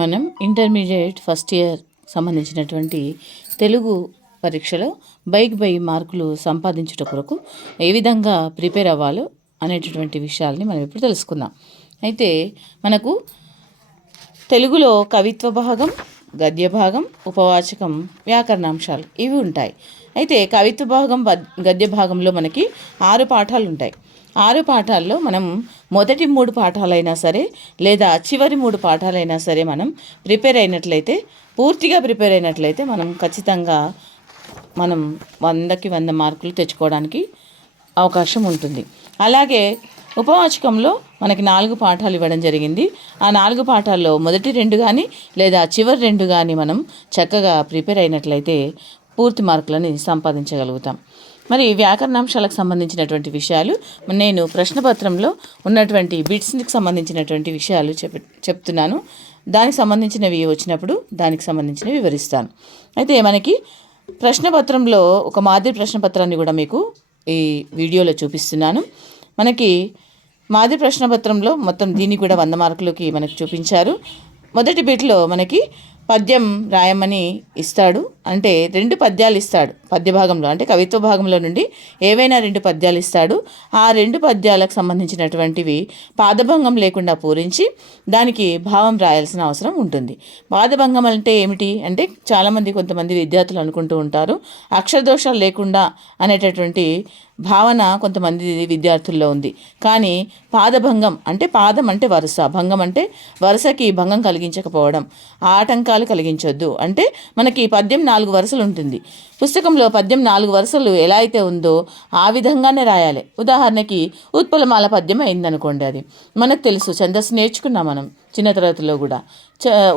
మనం intermediate first year సంబంధించినటువంటి తెలుగు పరీక్షలో బై మార్కులు సంపాదించుట కొరకు ఏ విధంగా ప్రిపేర్ అవ్వాలో అనేటటువంటి విషయాల్ని మనం ఇప్పుడు తెలుసుకుందాం. అయితే మనకు తెలుగులో కవిత్వ భాగం, గద్య భాగం, ఉపవాచకం, వ్యాకరణాంశాలు ఇవి ఉంటాయి. అయితే కవిత్వ భాగం, గద్య భాగంలో మనకి 6 పాఠాలు ఉంటాయి. 6 పాఠాల్లో మనం మొదటి 3 పాఠాలైనా సరే లేదా చివరి 3 పాఠాలైనా సరే మనం పూర్తిగా ప్రిపేర్ అయినట్లయితే మనం ఖచ్చితంగా 100కి 100 మార్కులు తెచ్చుకోవడానికి అవకాశం ఉంటుంది. అలాగే ఉపవాచకంలో మనకి 4 పాఠాలు ఇవ్వడం జరిగింది. ఆ 4 పాఠాల్లో మొదటి 2 కానీ లేదా చివరి 2 కానీ మనం చక్కగా ప్రిపేర్ అయినట్లయితే పూర్తి మార్కులని సంపాదించగలుగుతాం. మరి వ్యాకరణాంశాలకు సంబంధించినటువంటి విషయాలు నేను ప్రశ్నపత్రంలో ఉన్నటువంటి బిట్స్కి సంబంధించినటువంటి విషయాలు చెప్తున్నాను. దానికి సంబంధించినవి వచ్చినప్పుడు దానికి సంబంధించినవి వివరిస్తాను. అయితే మనకి ప్రశ్నపత్రంలో ఒక మాదిరి ప్రశ్నపత్రాన్ని కూడా మీకు ఈ వీడియోలో చూపిస్తున్నాను. మనకి మాదిరి ప్రశ్నపత్రంలో మొత్తం దీన్ని కూడా 100 మార్కులకి మనకు చూపించారు. మొదటి బిట్లో మనకి పద్యం రాయమని ఇస్తాడు. అంటే 2 పద్యాలు ఇస్తాడు. పద్య భాగంలో అంటే కవిత్వ భాగంలో నుండి ఏవైనా 2 పద్యాలు ఇస్తాడు. ఆ 2 పద్యాలకు సంబంధించినటువంటివి పాదభంగం లేకుండా పూరించి దానికి భావం రాయాల్సిన అవసరం ఉంటుంది. పాదభంగం అంటే ఏమిటి అంటే కొంతమంది విద్యార్థులు అనుకుంటూ ఉంటారు అక్షరదోషాలు లేకుండా అనేటటువంటి భావన కొంతమంది విద్యార్థుల్లో ఉంది. కానీ పాదభంగం అంటే పాదం అంటే వరుస, భంగం అంటే వరుసకి భంగం కలిగించకపోవడం, ఆటంకాలు కలిగించొద్దు. అంటే మనకి పద్యం 4 వరుసలు ఉంటుంది. పుస్తకంలో పద్యం 4 వరుసలు ఎలా అయితే ఉందో ఆ విధంగానే రాయాలి. ఉదాహరణకి ఉత్పలమాల పద్యం అయిందనుకోండి, అది మనకు తెలుసు, ఛందస్సు నేర్చుకున్నాం మనం చిన్న తరగతిలో కూడా.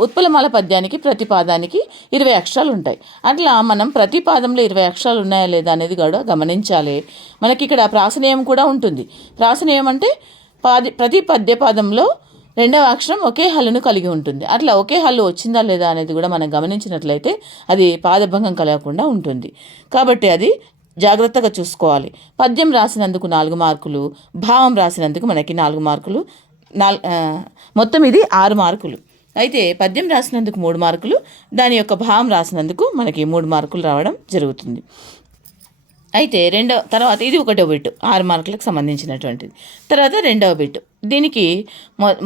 ఉత్పలమాల పద్యానికి ప్రతి పాదానికి 20 అక్షరాలు ఉంటాయి. అట్లా మనం ప్రతి పాదంలో 20 అక్షరాలు ఉన్నాయా లేదా అనేది కూడా గమనించాలి. మనకి ఇక్కడ ప్రాసనేయం కూడా ఉంటుంది. ప్రాసనేయం అంటే ప్రతి పద్యపాదంలో 2వ అక్షరం ఒకే హల్లును కలిగి ఉంటుంది. అట్లా ఒకే హల్లు వచ్చిందా లేదా అనేది కూడా మనం గమనించినట్లయితే అది పాదభంగం కలగకుండా ఉంటుంది. కాబట్టి అది జాగ్రత్తగా చూసుకోవాలి. పద్యం రాసినందుకు 4 మార్కులు, భావం రాసినందుకు మనకి 4 మార్కులు, మొత్తం ఇది 6 మార్కులు. అయితే పద్యం రాసినందుకు 3 మార్కులు, దాని యొక్క భావం రాసినందుకు మనకి 3 మార్కులు రావడం జరుగుతుంది. అయితే తర్వాత ఇది 1వ బిట్ 6 మార్కులకు సంబంధించినటువంటిది. తర్వాత 2వ బిట్, దీనికి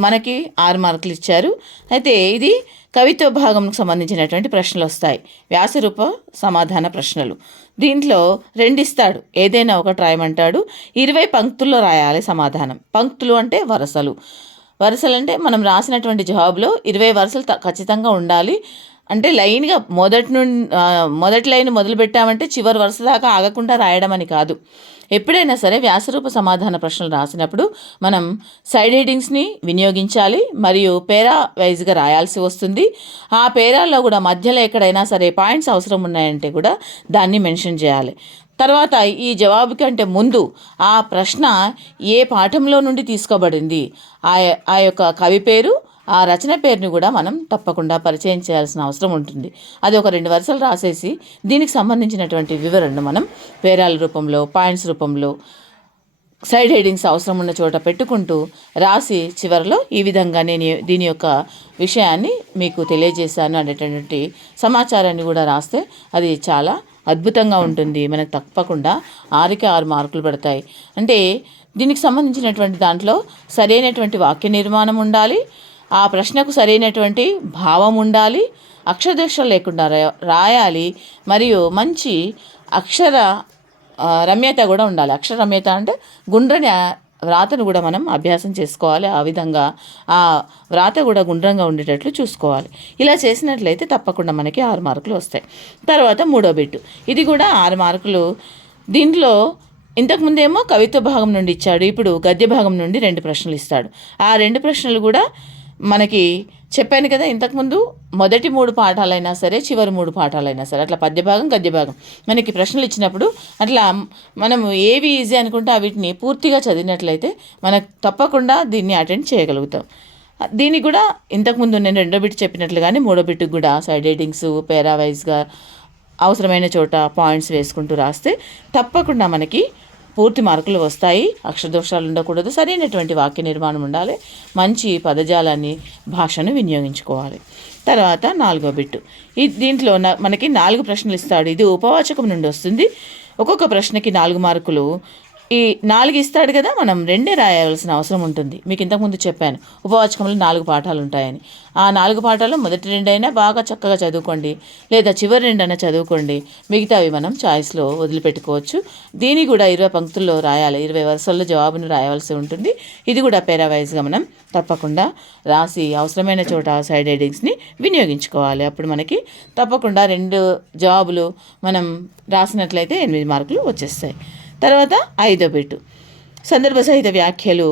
మనకి 6 మార్కులు ఇచ్చారు. అయితే ఇది కవిత్వ భాగంకు సంబంధించినటువంటి ప్రశ్నలు వస్తాయి, వ్యాసరూప సమాధాన ప్రశ్నలు. దీంట్లో 2 ఇస్తాడు, ఏదైనా ఒకటి రాయమంటాడు. 20 పంక్తుల్లో రాయాలి సమాధానం. పంక్తులు అంటే వరుసలు అంటే మనం రాసినటువంటి జవాబులో 20 వరుసలు ఖచ్చితంగా ఉండాలి. అంటే లైన్గా మొదటి లైన్ మొదలు పెట్టామంటే చివరి వరుస దాకా ఆగకుండా రాయడం అని కాదు. ఎప్పుడైనా సరే వ్యాసరూప సమాధాన ప్రశ్నలు రాసినప్పుడు మనం సైడ్ హెడ్డింగ్స్ని వినియోగించాలి మరియు పేరా వైజ్గా రాయాల్సి వస్తుంది. ఆ పేరాల్లో కూడా మధ్యలో ఎక్కడైనా సరే పాయింట్స్ అవసరం ఉన్నాయంటే కూడా దాన్ని మెన్షన్ చేయాలి. తర్వాత ఈ జవాబు కంటే ముందు ఆ ప్రశ్న ఏ పాఠంలో నుండి తీసుకోబడింది, ఆ యొక్క కవి పేరు, ఆ రచన పేరుని కూడా మనం తప్పకుండా పరిచయం చేయాల్సిన అవసరం ఉంటుంది. అది ఒక 2 వరుసలు రాసేసి దీనికి సంబంధించినటువంటి వివరణను మనం పేరాల రూపంలో, పాయింట్స్ రూపంలో, సైడ్ హెడ్డింగ్స్ అవసరం ఉన్న చోట పెట్టుకుంటూ రాసి చివరిలో ఈ విధంగా నేను దీని యొక్క విషయాన్ని మీకు తెలియజేశాను అనేటటువంటి సమాచారాన్ని కూడా రాస్తే అది చాలా అద్భుతంగా ఉంటుంది. మనకు తప్పకుండా 6కి 6 మార్కులు పడతాయి. అంటే దీనికి సంబంధించినటువంటి దాంట్లో సరైనటువంటి వాక్య నిర్మాణం ఉండాలి, ఆ ప్రశ్నకు సరైనటువంటి భావం ఉండాలి, అక్షరదోషాలు లేకుండా రాయాలి, మరియు మంచి అక్షర రమ్యత కూడా ఉండాలి. అక్షర రమ్యత అంటే గుండ్రని వ్రాతను కూడా మనం అభ్యాసం చేసుకోవాలి. ఆ విధంగా ఆ వ్రాత కూడా గుండ్రంగా ఉండేటట్లు చూసుకోవాలి. ఇలా చేసినట్లయితే తప్పకుండా మనకి 6 మార్కులు వస్తాయి. తర్వాత 3వ బిట్, ఇది కూడా 6 మార్కులు. దీంట్లో ఇంతకుముందేమో కవిత్వ భాగం నుండి ఇచ్చాడు, ఇప్పుడు గద్య భాగం నుండి 2 ప్రశ్నలు ఇస్తాడు. ఆ 2 ప్రశ్నలు కూడా మనకి చెప్పాను కదా ఇంతకుముందు, మొదటి 3 పాఠాలైనా సరే చివరి 3 పాఠాలైనా సరే అట్లా పద్యభాగం గద్యభాగం మనకి ప్రశ్నలు ఇచ్చినప్పుడు అట్లా మనం ఏవి ఈజీ అనుకుంటే వీటిని పూర్తిగా చదివినట్లయితే మనకు తప్పకుండా దీన్ని అటెండ్ చేయగలుగుతాం. దీనికి కూడా ఇంతకుముందు నేను 2వ బిట్ చెప్పినట్లుగానే 3వ బిట్కి కూడా సైడ్ హెడ్డింగ్స్ పేరావైజ్గా అవసరమైన చోట పాయింట్స్ వేసుకుంటూ రాస్తే తప్పకుండా మనకి పూర్తి మార్కులు వస్తాయి. అక్షరదోషాలు ఉండకూడదు, సరైనటువంటి వాక్య నిర్మాణం ఉండాలి, మంచి పదజాలాన్ని భాషను వినియోగించుకోవాలి. తర్వాత 4వ బిట్టు. దీంట్లో మనకి 4 ప్రశ్నలు ఇస్తాడు. ఇది ఉపవాచకం నుండి వస్తుంది. ఒక్కొక్క ప్రశ్నకి 4 మార్కులు. ఈ 4 ఇస్తాడు కదా, మనం 2 రాయాల్సిన అవసరం ఉంటుంది. మీకు ఇంతకుముందు చెప్పాను ఉపవాచకంలో 4 పాఠాలు ఉంటాయని. ఆ 4 పాఠాలు మొదటి 2 అయినా బాగా చక్కగా చదువుకోండి, లేదా చివరి 2 అయినా చదువుకోండి. మిగతావి మనం చాయిస్లో వదిలిపెట్టుకోవచ్చు. దీన్ని కూడా 20 పంక్తుల్లో రాయాలి, 20 వరుసల్లో జవాబును రాయవలసి ఉంటుంది. ఇది కూడా పేరావైజ్గా మనం తప్పకుండా రాసి అవసరమైన చోట సైడ్ హెడ్డింగ్స్ని వినియోగించుకోవాలి. అప్పుడు మనకి తప్పకుండా 2 జవాబులు మనం రాసినట్లయితే 8 మార్కులు వచ్చేస్తాయి. తర్వాత 5వ బిట్టు. సందర్భ సహిత వ్యాఖ్యలు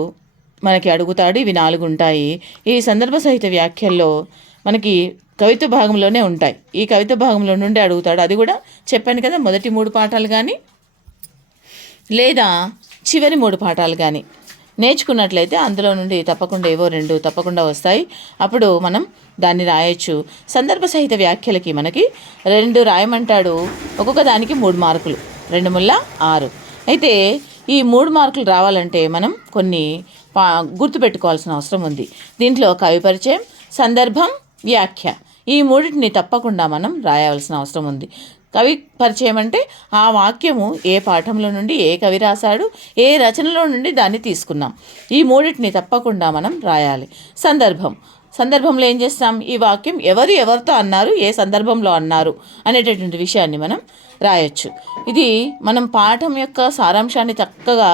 మనకి అడుగుతాడు. ఇవి 4 ఉంటాయి. ఈ సందర్భ సహిత వ్యాఖ్యల్లో మనకి కవిత్వ భాగంలోనే ఉంటాయి. ఈ కవిత్వ భాగంలో నుండి అడుగుతాడు. అది కూడా చెప్పాను కదా, మొదటి 3 పాఠాలు కానీ లేదా చివరి 3 పాఠాలు కానీ నేర్చుకున్నట్లయితే అందులో నుండి తప్పకుండా ఏవో 2 తప్పకుండా వస్తాయి. అప్పుడు మనం దాన్ని రాయొచ్చు. సందర్భ సహిత వ్యాఖ్యలకి మనకి 2 రాయమంటాడు. ఒక్కొక్క దానికి 3 మార్కులు, 2 ముళ్ళ 6. అయితే ఈ 3 మార్కులు రావాలంటే మనం కొన్ని గుర్తుపెట్టుకోవాల్సిన అవసరం ఉంది. దీంట్లో కవి పరిచయం, సందర్భం, వ్యాఖ్య, ఈ 3టిని తప్పకుండా మనం రాయవలసిన అవసరం ఉంది. కవి పరిచయం అంటే ఆ వాక్యము ఏ పాఠంలో నుండి ఏ కవి రాశాడు, ఏ రచనలో నుండి దాన్ని తీసుకున్నాం. ఈ 3టిని తప్పకుండా మనం రాయాలి. సందర్భంలో ఏం చేస్తాం, ఈ వాక్యం ఎవరితో అన్నారు, ఏ సందర్భంలో అన్నారు అనేటటువంటి విషయాన్ని మనం రాయొచ్చు. ఇది మనం పాఠం యొక్క సారాంశాన్ని చక్కగా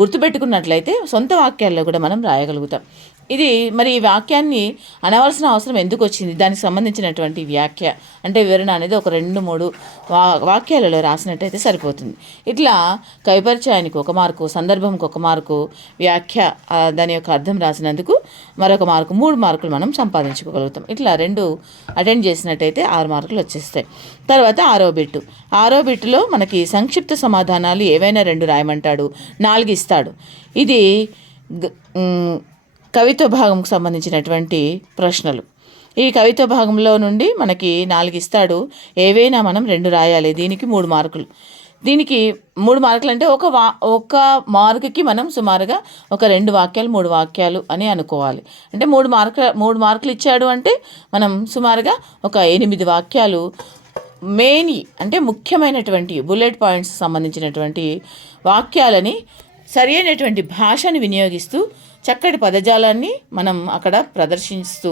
గుర్తుపెట్టుకున్నట్లయితే సొంత వాక్యాల్లో కూడా మనం రాయగలుగుతాం. ఇది మరి ఈ వాక్యాన్ని అనవలసిన అవసరం ఎందుకు వచ్చింది, దానికి సంబంధించినటువంటి వ్యాఖ్య అంటే వివరణ అనేది ఒక 2-3 వాక్యాలలో రాసినట్టయితే సరిపోతుంది. ఇట్లా కవిపరిచయానికి 1 మార్కు, సందర్భంకి 1 మార్కు, వ్యాఖ్య దాని యొక్క అర్థం రాసినందుకు మరొక మార్కు, 3 మార్కులు మనం సంపాదించుకోగలుగుతాం. ఇట్లా 2 అటెండ్ చేసినట్టయితే 6 మార్కులు వచ్చేస్తాయి. తర్వాత 6వ బిట్టు. 6వ బిట్టులో మనకి సంక్షిప్త సమాధానాలు ఏవైనా 2 రాయమంటాడు. 4 ఇస్తాడు. ఇది కవిత్వ భాగంకు సంబంధించినటువంటి ప్రశ్నలు. ఈ కవిత్వ భాగంలో నుండి మనకి 4 ఇస్తాడు. ఏవైనా మనం 2 రాయాలి. దీనికి 3 మార్కులు. దీనికి 3 మార్కులు అంటే ఒక మార్కుకి మనం సుమారుగా ఒక 2 వాక్యాలు 3 వాక్యాలు అని అనుకోవాలి. అంటే 3 మార్కులు ఇచ్చాడు అంటే మనం సుమారుగా ఒక 8 వాక్యాలు మెయిన్ అంటే ముఖ్యమైనటువంటి బుల్లెట్ పాయింట్స్ సంబంధించినటువంటి వాక్యాలని సరి అయినటువంటి భాషని వినియోగిస్తూ చక్కటి పదజాలాన్ని మనం అక్కడ ప్రదర్శిస్తూ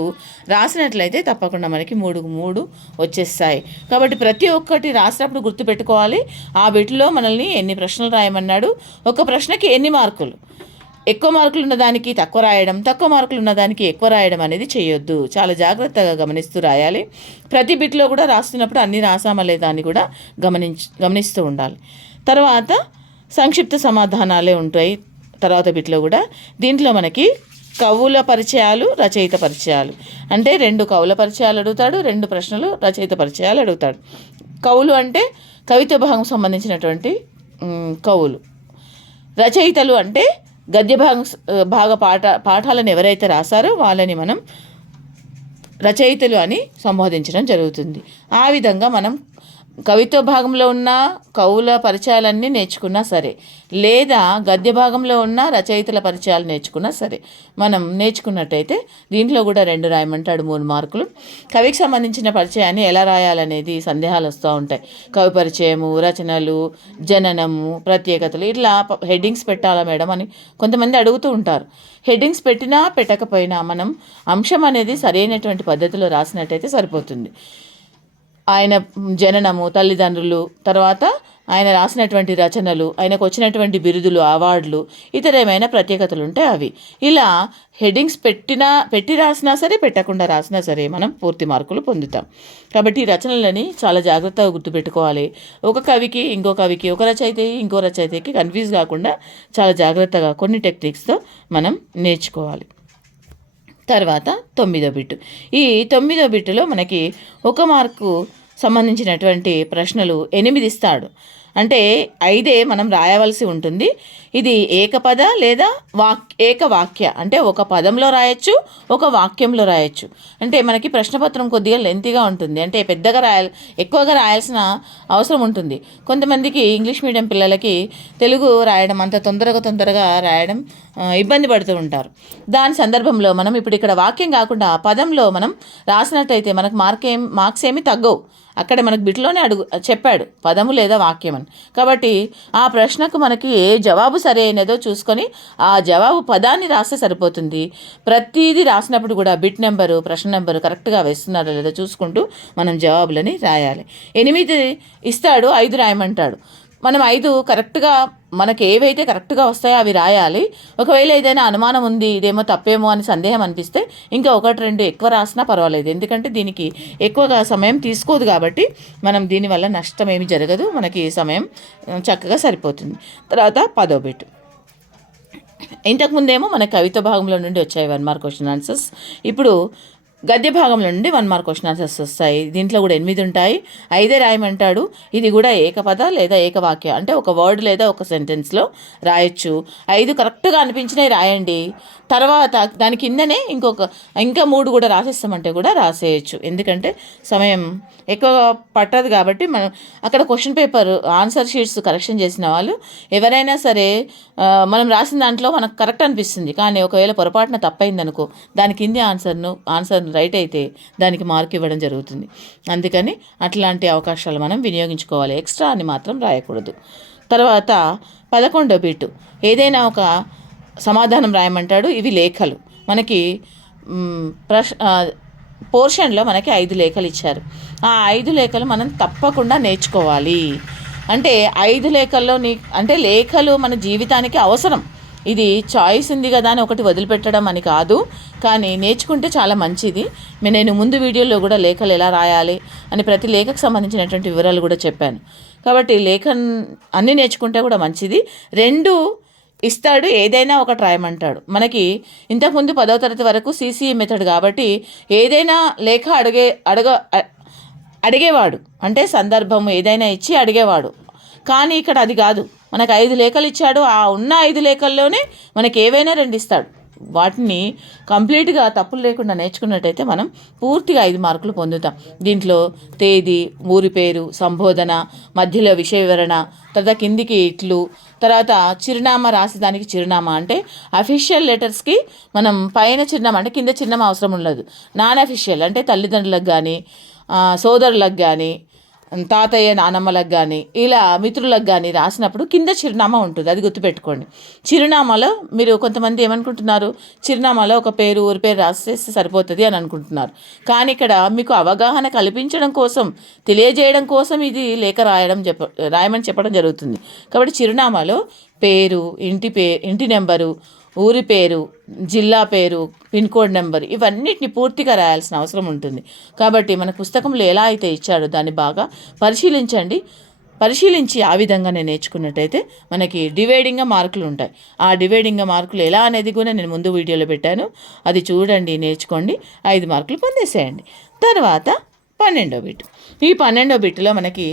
రాసినట్లయితే తప్పకుండా మనకి 3 వచ్చేస్తాయి. కాబట్టి ప్రతి ఒక్కటి రాసినప్పుడు గుర్తుపెట్టుకోవాలి. ఆ బిట్లో మనల్ని ఎన్ని ప్రశ్నలు రాయమన్నాడు, ఒక ప్రశ్నకి ఎన్ని మార్కులు, ఎక్కువ మార్కులు ఉన్నదానికి తక్కువ రాయడం, తక్కువ మార్కులు ఉన్నదానికి ఎక్కువ రాయడం అనేది చేయొద్దు. చాలా జాగ్రత్తగా గమనిస్తూ రాయాలి. ప్రతి బిట్లో కూడా రాస్తున్నప్పుడు అన్ని రాసామా లేదా అని కూడా గమనిస్తూ ఉండాలి. తర్వాత సంక్షిప్త సమాధానాలే ఉంటాయి తర్వాత బిట్లో కూడా. దీంట్లో మనకి కవుల పరిచయాలు, రచయిత పరిచయాలు అంటే 2 కవుల పరిచయాలు అడుగుతాడు, 2 ప్రశ్నలు రచయిత పరిచయాలు అడుగుతాడు. కవులు అంటే కవిత్వ భాగం సంబంధించినటువంటి కవులు. రచయితలు అంటే గద్య పాఠాలను ఎవరైతే రాశారో వాళ్ళని మనం రచయితలు అని సంబోధించడం జరుగుతుంది. ఆ విధంగా మనం కవిత్వ భాగంలో ఉన్న కవుల పరిచయాలన్నీ నేర్చుకున్నా సరే, లేదా గద్య భాగంలో ఉన్న రచయితల పరిచయాలు నేర్చుకున్నా సరే, మనం నేర్చుకున్నట్టయితే దీంట్లో కూడా 2 రాయమంటాడు, 3 మార్కులు. కవికి సంబంధించిన పరిచయాన్ని ఎలా రాయాలనేది సందేహాలు వస్తూ ఉంటాయి. కవి పరిచయము, రచనలు, జననము, ప్రత్యేకతలు ఇట్లా హెడ్డింగ్స్ పెట్టాలా మేడం అని కొంతమంది అడుగుతూ ఉంటారు. హెడ్డింగ్స్ పెట్టినా పెట్టకపోయినా మనం అంశం అనేది సరైనటువంటి పద్ధతిలో రాసినట్టయితే సరిపోతుంది. ఆయన జననము, తల్లిదండ్రులు, తర్వాత ఆయన రాసినటువంటి రచనలు, ఆయనకు వచ్చినటువంటి బిరుదులు, అవార్డులు, ఇతర ఏమైనా ప్రత్యేకతలు ఉంటే అవి. ఇలా హెడ్డింగ్స్ పెట్టి రాసినా సరే, పెట్టకుండా రాసినా సరే మనం పూర్తి మార్కులు పొందుతాం. కాబట్టి ఈ రచనలని చాలా జాగ్రత్తగా గుర్తుపెట్టుకోవాలి. ఒక కవికి ఇంకో కవికి, ఒక రచయిత ఇంకో రచయితకి కన్ఫ్యూజ్ కాకుండా చాలా జాగ్రత్తగా కొన్ని టెక్నిక్స్తో మనం నేర్చుకోవాలి. తర్వాత 9వ బిట్టు. ఈ 9వ బిట్టులో మనకి 1 మార్కు సంబంధించినటువంటి ప్రశ్నలు 8 ఇస్తాడు. అంటే 5 మనం రాయవలసి ఉంటుంది. ఇది ఏకపద లేదా ఏకవాక్య, అంటే ఒక పదంలో రాయొచ్చు, ఒక వాక్యంలో రాయొచ్చు. అంటే మనకి ప్రశ్నపత్రం కొద్దిగా లెంతీగా ఉంటుంది, అంటే పెద్దగా ఎక్కువగా రాయాల్సిన అవసరం ఉంటుంది. కొంతమందికి ఇంగ్లీష్ మీడియం పిల్లలకి తెలుగు రాయడం అంత తొందరగా రాయడం ఇబ్బంది పడుతూ ఉంటారు. దాని సందర్భంలో మనం ఇప్పుడు ఇక్కడ వాక్యం కాకుండా పదంలో మనం రాసినట్టయితే మనకు మార్క్స్ ఏమి తగ్గవు. అక్కడ మనకు బిట్లోనే చెప్పాడు పదము లేదా వాక్యం అని. కాబట్టి ఆ ప్రశ్నకు మనకి ఏ జవాబు సరైనదో చూసుకొని ఆ జవాబు పదాన్ని రాస్తే సరిపోతుంది. ప్రతిదీ రాసినప్పుడు కూడా బిట్ నెంబరు, ప్రశ్న నెంబరు కరెక్ట్గా వేస్తున్నారో లేదో చూసుకుంటూ మనం జవాబులని రాయాలి. 8 ఇస్తాడు, 5 రాయమంటాడు. మనం 5 కరెక్ట్గా మనకి ఏవైతే కరెక్ట్గా వస్తాయో అవి రాయాలి. ఒకవేళ ఏదైనా అనుమానం ఉంది, ఇదేమో తప్పేమో అని సందేహం అనిపిస్తే ఇంకా 1-2 ఎక్కువ రాసినా పర్వాలేదు. ఎందుకంటే దీనికి ఎక్కువగా సమయం తీసుకోదు కాబట్టి మనం దీనివల్ల నష్టం ఏమి జరగదు, మనకి సమయం చక్కగా సరిపోతుంది. తర్వాత 10వ బిట్. ఇంతకుముందేమో మన కవిత భాగంలో నుండి వచ్చాయి 1 మార్క్ క్వశ్చన్ ఆన్సర్స్. ఇప్పుడు గద్య భాగంలో నుండి 1 మార్క్ క్వశ్చన్ ఆన్సర్స్ వస్తాయి. దీంట్లో కూడా 8 ఉంటాయి. 5 రాయమంటాడు. ఇది కూడా ఏకపద లేదా ఏకవాక్య, అంటే ఒక వర్డ్ లేదా ఒక సెంటెన్స్లో రాయొచ్చు. 5 కరెక్ట్గా అనిపించినవి రాయండి. తర్వాత దాని కిందనే ఇంకా 3 కూడా రాసేస్తామంటే కూడా రాసేయచ్చు. ఎందుకంటే సమయం ఎక్కువ పట్టదు కాబట్టి మనం అక్కడ question paper answer sheets correction చేసిన వాళ్ళు ఎవరైనా సరే మనం రాసిన దాంట్లో మనకు కరెక్ట్ అనిపిస్తుంది, కానీ ఒకవేళ పొరపాటున తప్పైందనుకో దాని కింది ఆన్సర్ రైట్ అయితే దానికి మార్క్ ఇవ్వడం జరుగుతుంది. అందుకని అట్లాంటి అవకాశాలు మనం వినియోగించుకోవాలి. ఎక్స్ట్రా అని మాత్రం రాయకూడదు. తర్వాత 11వ బిట్. ఏదైనా ఒక సమాధానం రాయమంటాడు. ఇవి లేఖలు. మనకి పోర్షన్లో మనకి 5 లేఖలు ఇచ్చారు. ఆ 5 లేఖలు మనం తప్పకుండా నేర్చుకోవాలి. అంటే 5 లేఖల్లో అంటే లేఖలు మన జీవితానికి అవసరం. ఇది చాయిస్ ఉంది కదా అని ఒకటి వదిలిపెట్టడం అని కాదు, కానీ నేర్చుకుంటే చాలా మంచిది. నేను ముందు వీడియోలో కూడా లేఖలు ఎలా రాయాలి అని ప్రతి లేఖకు సంబంధించినటువంటి వివరాలు కూడా చెప్పాను. కాబట్టి అన్నీ నేర్చుకుంటే కూడా మంచిది. 2 ఇస్తాడు, ఏదైనా ఒకటి రాయమంటాడు. మనకి ఇంతకుముందు 10వ తరగతి వరకు CCE మెథడ్ కాబట్టి ఏదైనా లేఖ అడిగేవాడు, అంటే సందర్భం ఏదైనా ఇచ్చి అడిగేవాడు. కానీ ఇక్కడ అది కాదు. మనకు 5 లేఖలు ఇచ్చాడు. ఆ ఉన్న 5 లేఖల్లోనే మనకి ఏవైనా 2 ఇస్తాడు. వాటిని కంప్లీట్గా తప్పులు లేకుండా నేర్చుకున్నట్టయితే మనం పూర్తిగా 5 మార్కులు పొందుతాం. దీంట్లో తేదీ, ఊరి పేరు, సంబోధన, మధ్యలో విషయ వివరణ, తర్వాత కిందికి ఇట్లు, తర్వాత చిరునామా రాసేదానికి చిరునామా అంటే అఫీషియల్ లెటర్స్కి మనం పైన చిరునామా అంటే కింద చిరునామా అవసరం ఉండదు. నాన్ అఫీషియల్ అంటే తల్లిదండ్రులకు కానీ సోదరులకు కానీ తాతయ్య నానమ్మలకు కానీ ఇలా మిత్రులకు కానీ రాసినప్పుడు కింద చిరునామా ఉంటుంది, అది గుర్తుపెట్టుకోండి. చిరునామాలో మీరు కొంతమంది ఏమనుకుంటున్నారు, చిరునామాలో ఒక పేరు ఊరి పేరు రాసేస్తే సరిపోతుంది అని అనుకుంటున్నారు. కానీ ఇక్కడ మీకు అవగాహన కల్పించడం కోసం, తెలియజేయడం కోసం ఇది లేఖ రాయమని చెప్పడం జరుగుతుంది. కాబట్టి చిరునామాలో పేరు, ఇంటి నెంబరు, ఊరి పేరు, జిల్లా పేరు, పిన్ కోడ్ నెంబర్ ఇవన్నిటిని పూర్తిగా రాయాల్సిన అవసరం ఉంటుంది. కాబట్టి మన పుస్తకంలో ఎలా అయితే ఇచ్చాడో దాన్ని బాగా పరిశీలించి ఆ విధంగా నేను నేర్చుకున్నట్టయితే మనకి డివైడింగ్గా మార్కులు ఉంటాయి. ఆ డివైడింగ్గా మార్కులు ఎలా అనేది కూడా నేను ముందు వీడియోలో పెట్టాను, అది చూడండి, నేర్చుకోండి, 5 మార్కులు పొందేసేయండి. తర్వాత 12వ బిట్. ఈ 12వ బిట్లో మనకి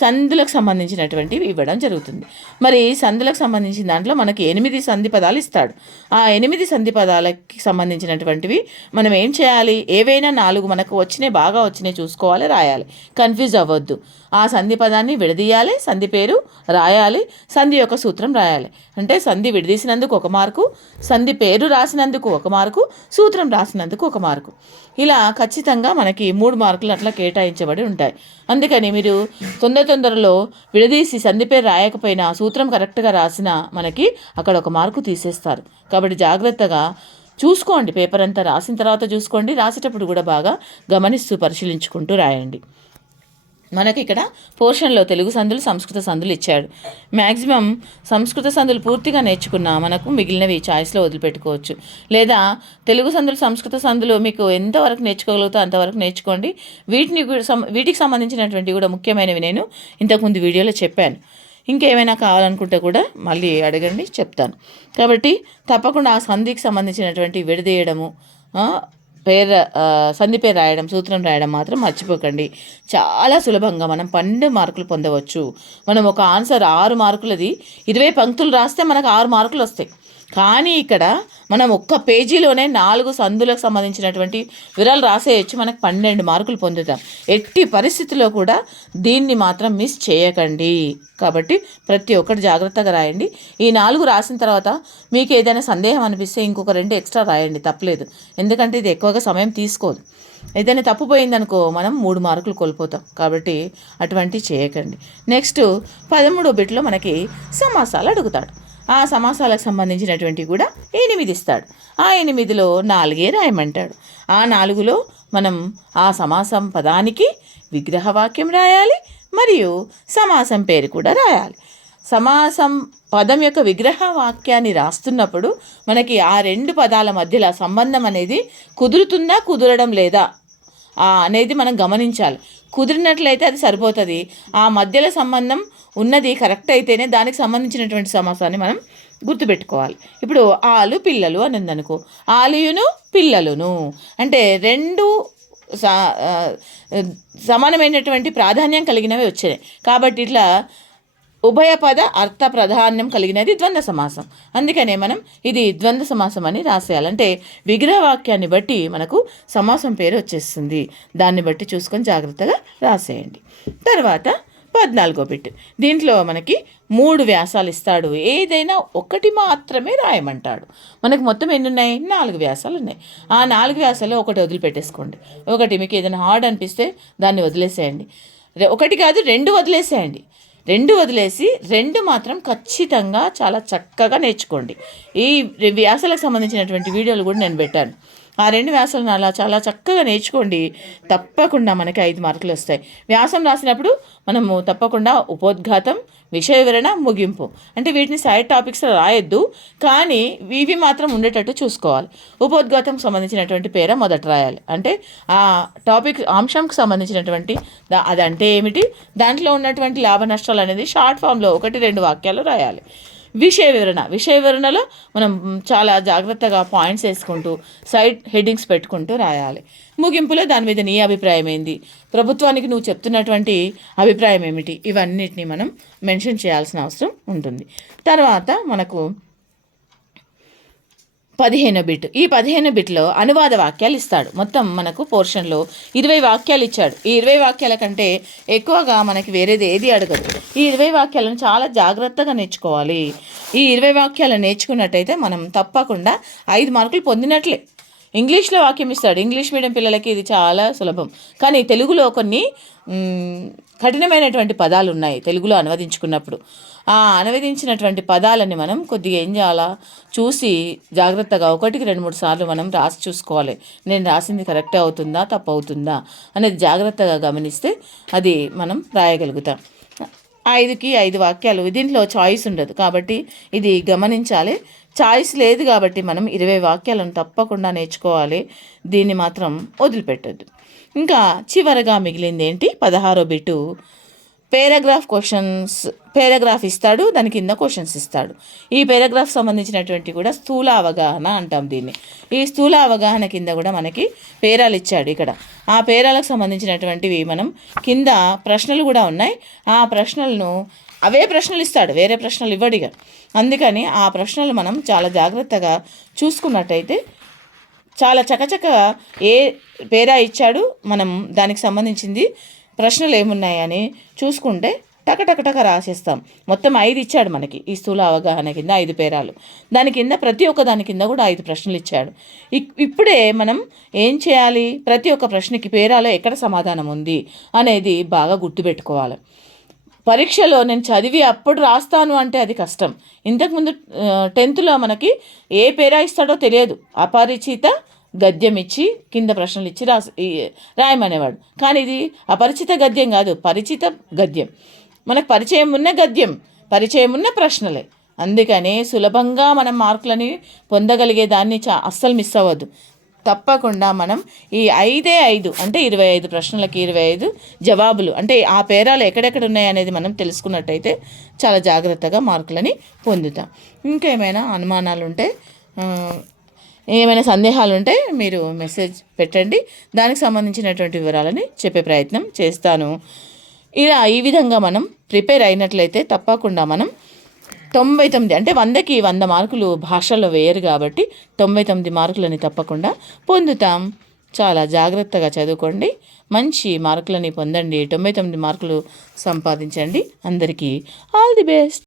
సందులకు సంబంధించినటువంటివి ఇవ్వడం జరుగుతుంది. మరి సందులకు సంబంధించిన దాంట్లో మనకి 8 సంధి పదాలు ఇస్తాడు. ఆ 8 సంధి పదాలకి సంబంధించినటువంటివి మనం ఏం చేయాలి, ఏవైనా 4 మనకు బాగా వచ్చినాయి చూసుకోవాలి, రాయాలి, కన్ఫ్యూజ్ అవ్వద్దు. ఆ సంధి పదాన్ని విడదీయాలి, సంధి పేరు రాయాలి, సంధి యొక్క సూత్రం రాయాలి. అంటే సంధి విడదీసినందుకు 1 మార్కు, సంధి పేరు రాసినందుకు 1 మార్కు, సూత్రం రాసినందుకు 1 మార్కు. ఇలా ఖచ్చితంగా మనకి 3 మార్కులు అట్లా కేటాయించబడి ఉంటాయి. అందుకని మీరు తొందరలో విడదీసి సంధి పేరు రాయకపోయినా సూత్రం కరెక్ట్గా రాసినా మనకి అక్కడ 1 మార్కు తీసేస్తారు. కాబట్టి జాగ్రత్తగా చూసుకోండి, పేపర్ అంతా రాసిన తర్వాత చూసుకోండి, రాసేటప్పుడు కూడా బాగా గమనిస్తూ పరిశీలించుకుంటూ రాయండి. మనకి ఇక్కడ పోర్షన్లో తెలుగు సందులు, సంస్కృత సందులు ఇచ్చాడు. మ్యాక్సిమం సంస్కృత సందులు పూర్తిగా నేర్చుకున్నా మనకు మిగిలినవి చాయిస్లో వదిలిపెట్టుకోవచ్చు. లేదా తెలుగు సందులు, సంస్కృత సందులు మీకు ఎంతవరకు నేర్చుకోగలుగుతా అంతవరకు నేర్చుకోండి. వీటికి సంబంధించినటువంటి కూడా ముఖ్యమైనవి నేను ఇంతకుముందు వీడియోలో చెప్పాను. ఇంకేమైనా కావాలనుకుంటే కూడా మళ్ళీ అడగండి, చెప్తాను. కాబట్టి తప్పకుండా ఆ సంధికి సంబంధించినటువంటి విడదీయడము, సంధి పేరు రాయడం, సూత్రం రాయడం మాత్రం మర్చిపోకండి. చాలా సులభంగా మనం 12 మార్కులు పొందవచ్చు. మనం ఒక ఆన్సర్ 6 మార్కులది 20 పంక్తులు రాస్తే మనకు 6 మార్కులు వస్తాయి. కానీ ఇక్కడ మనం ఒక్క పేజీలోనే 4 సందులకు సంబంధించినటువంటి వివరాలు రాసేయచ్చు, మనకు 12 మార్కులు పొందుతాం. ఎట్టి పరిస్థితిలో కూడా దీన్ని మాత్రం మిస్ చేయకండి. కాబట్టి ప్రతి ఒక్కటి జాగ్రత్తగా రాయండి. ఈ 4 రాసిన తర్వాత మీకు ఏదైనా సందేహం అనిపిస్తే ఇంకొక 2 ఎక్స్ట్రా రాయండి, తప్పలేదు. ఎందుకంటే ఇది ఎక్కువగా సమయం తీసుకోదు. ఏదైనా తప్పుపోయిందనుకో మనం 3 మార్కులు కోల్పోతాం. కాబట్టి అటువంటివి చేయకండి. నెక్స్ట్ 13వ బిట్లో మనకి సమాసాలు అడుగుతాడు. ఆ సమాసాలకు సంబంధించినటువంటి కూడా 8 ఇస్తాడు. ఆ 8లో 4 రాయమంటాడు. ఆ 4లో మనం ఆ సమాసం పదానికి విగ్రహవాక్యం రాయాలి, మరియు సమాసం పేరు కూడా రాయాలి. సమాసం పదం యొక్క విగ్రహ వాక్యాన్ని రాస్తున్నప్పుడు మనకి ఆ 2 పదాల మధ్యలో సంబంధం అనేది కుదురుతుందా కుదరడం లేదా అనేది మనం గమనించాలి. కుదిరినట్లయితే అది సరిపోతుంది. ఆ మధ్యలో సంబంధం ఉన్నది కరెక్ట్ అయితేనే దానికి సంబంధించినటువంటి సమాసాన్ని మనం గుర్తుపెట్టుకోవాలి. ఇప్పుడు ఆలు పిల్లలు అని ఉందనుకో, ఆలుయును పిల్లలును అంటే 2 సమానమైనటువంటి ప్రాధాన్యం కలిగినవి వచ్చాయి. కాబట్టి ఇట్లా ఉభయపద అర్థ ప్రాధాన్యం కలిగినది ద్వంద్వ సమాసం. అందుకనే మనం ఇది ద్వంద్వ సమాసం అని రాసేయాలి. అంటే విగ్రహవాక్యాన్ని బట్టి మనకు సమాసం పేరు వచ్చేస్తుంది. దాన్ని బట్టి చూసుకొని జాగ్రత్తగా రాసేయండి. తర్వాత 14వ బిట్. దీంట్లో మనకి 3 వ్యాసాలు ఇస్తాడు. ఏదైనా ఒకటి మాత్రమే రాయమంటాడు. మనకు మొత్తం ఎన్ని ఉన్నాయి? 4 వ్యాసాలు ఉన్నాయి. ఆ 4 వ్యాసాలు ఒకటి వదిలిపెట్టేసుకోండి. ఒకటి మీకు ఏదైనా హార్డ్ అనిపిస్తే దాన్ని వదిలేసేయండి. ఒకటి కాదు 2 వదిలేసేయండి. 2 వదిలేసి 2 మాత్రం ఖచ్చితంగా చాలా చక్కగా నేర్చుకోండి. ఈ వ్యాసాలకు సంబంధించినటువంటి వీడియోలు కూడా నేను పెట్టాను. ఆ 2 వ్యాసాలను అలా చాలా చక్కగా నేర్చుకోండి. తప్పకుండా మనకి 5 మార్కులు వస్తాయి. వ్యాసం రాసినప్పుడు మనము తప్పకుండా ఉపోద్ఘాతం, విషయ వివరణ, ముగింపు అంటే వీటిని సైడ్ టాపిక్స్ రాయొద్దు, కానీ ఇవి మాత్రం ఉండేటట్టు చూసుకోవాలి. ఉపోద్ఘాతం సంబంధించినటువంటి పేర మొదట రాయాలి. అంటే ఆ టాపిక్ అంశంకి సంబంధించినటువంటి అదంటే ఏమిటి, దాంట్లో ఉన్నటువంటి లాభ నష్టాలు అనేది షార్ట్ ఫామ్లో 1-2 వాక్యాలు రాయాలి. విషయ వివరణలో మనం చాలా జాగ్రత్తగా పాయింట్స్ వేసుకుంటూ సైడ్ హెడ్డింగ్స్ పెట్టుకుంటూ రాయాలి. ముగింపులో దాని మీద నీ అభిప్రాయం ఏంది, ప్రభుత్వానికి నువ్వు చెప్తున్నటువంటి అభిప్రాయం ఏమిటి, ఇవన్నిటిని మనం మెన్షన్ చేయాల్సిన అవసరం ఉంటుంది. తర్వాత మనకు 15వ బిట్. ఈ 15వ బిట్లో అనువాద వాక్యాలు ఇస్తాడు. మొత్తం మనకు పోర్షన్లో 20 వాక్యాలు ఇచ్చాడు. ఈ 20 వాక్యాల కంటే ఎక్కువగా మనకి వేరేది ఏది అడగదు. ఈ 20 వాక్యాలను చాలా జాగ్రత్తగా నేర్చుకోవాలి. ఈ 20 వాక్యాలను నేర్చుకున్నట్టయితే మనం తప్పకుండా 5 మార్కులు పొందినట్లే. ఇంగ్లీష్లో వాక్యం ఇస్తాడు. ఇంగ్లీష్ మీడియం పిల్లలకి ఇది చాలా సులభం. కానీ తెలుగులో కొన్ని కఠినమైనటువంటి పదాలు ఉన్నాయి. తెలుగులో అనువదించుకున్నప్పుడు ఆ అనువదించినటువంటి పదాలని మనం కొద్దిగా ఏం చేయాలా చూసి జాగ్రత్తగా 1-2-3 సార్లు మనం రాసి చూసుకోవాలి. నేను రాసింది కరెక్ట్ అవుతుందా తప్పు అవుతుందా అనేది జాగ్రత్తగా గమనిస్తే అది మనం రాయగలుగుతాం. 5కి 5 వాక్యాలు. దీంట్లో చాయిస్ ఉండదు కాబట్టి ఇది గమనించాలి. చాయిస్ లేదు కాబట్టి మనం 20 వాక్యాలను తప్పకుండా నేర్చుకోవాలి. దీన్ని మాత్రం వదిలిపెట్టద్దు. ఇంకా చివరగా మిగిలింది ఏంటి? 16వ బిట్టు పేరాగ్రాఫ్ ఇస్తాడు. దాని కింద క్వశ్చన్స్ ఇస్తాడు. ఈ పేరాగ్రాఫ్ సంబంధించినటువంటి కూడా స్థూల అవగాహన అంటాం దీన్ని. ఈ స్థూల అవగాహన కింద కూడా మనకి పేరాలు ఇచ్చాడు. ఇక్కడ ఆ పేరాలకు సంబంధించినటువంటివి మనం కింద ప్రశ్నలు కూడా ఉన్నాయి. ఆ ప్రశ్నలను అవే ప్రశ్నలు ఇస్తాడు, వేరే ప్రశ్నలు ఇవ్వడిగా. అందుకని ఆ ప్రశ్నలు మనం చాలా జాగ్రత్తగా చూసుకున్నట్టయితే చాలా చకచకగా ఏ పేరా ఇచ్చాడు, మనం దానికి సంబంధించింది ప్రశ్నలు ఏమున్నాయని చూసుకుంటే టకటకటక రాసేస్తాం. మొత్తం 5 ఇచ్చాడు మనకి ఈ స్థూల అవగాహన కింద 5 పేరాలు. దాని కింద ప్రతి ఒక్క దాని కింద కూడా 5 ప్రశ్నలు ఇచ్చాడు. ఇప్పుడే మనం ఏం చేయాలి, ప్రతి ఒక్క ప్రశ్నకి పేరాలో ఎక్కడ సమాధానం ఉంది అనేది బాగా గుర్తుపెట్టుకోవాలి. పరీక్షలో నేను చదివి అప్పుడు రాస్తాను అంటే అది కష్టం. ఇంతకుముందు 10th మనకి ఏ పేరా ఇస్తాడో తెలియదు. అపరిచిత గద్యం ఇచ్చి కింద ప్రశ్నలు ఇచ్చి రాయమనేవాడు. కానీ ఇది అపరిచిత గద్యం కాదు, పరిచిత గద్యం. మనకు పరిచయం ఉన్న గద్యం, పరిచయం ఉన్న ప్రశ్నలే. అందుకనే సులభంగా మనం మార్కులని పొందగలిగే దాన్ని అస్సలు మిస్ అవ్వద్దు. తప్పకుండా మనం ఈ 5 అంటే 25 ప్రశ్నలకి 25 జవాబులు అంటే ఆ పేరాలు ఎక్కడెక్కడ ఉన్నాయి అనేది మనం తెలుసుకున్నట్టయితే చాలా జాగ్రత్తగా మార్కులని పొందుతాం. ఇంకేమైనా అనుమానాలు ఉంటే ఏమైనా సందేహాలు ఉంటే మీరు మెసేజ్ పెట్టండి, దానికి సంబంధించినటువంటి వివరాలని చెప్పే ప్రయత్నం చేస్తాను. ఇలా ఈ విధంగా మనం ప్రిపేర్ అయినట్లయితే తప్పకుండా మనం 99 అంటే 100కి 100 మార్కులు భాషల్లో వేయరు కాబట్టి 99 మార్కులని తప్పకుండా పొందుతాం. చాలా జాగ్రత్తగా చదువుకోండి, మంచి మార్కులని పొందండి, 99 మార్కులు సంపాదించండి. అందరికీ ఆల్ ది బెస్ట్.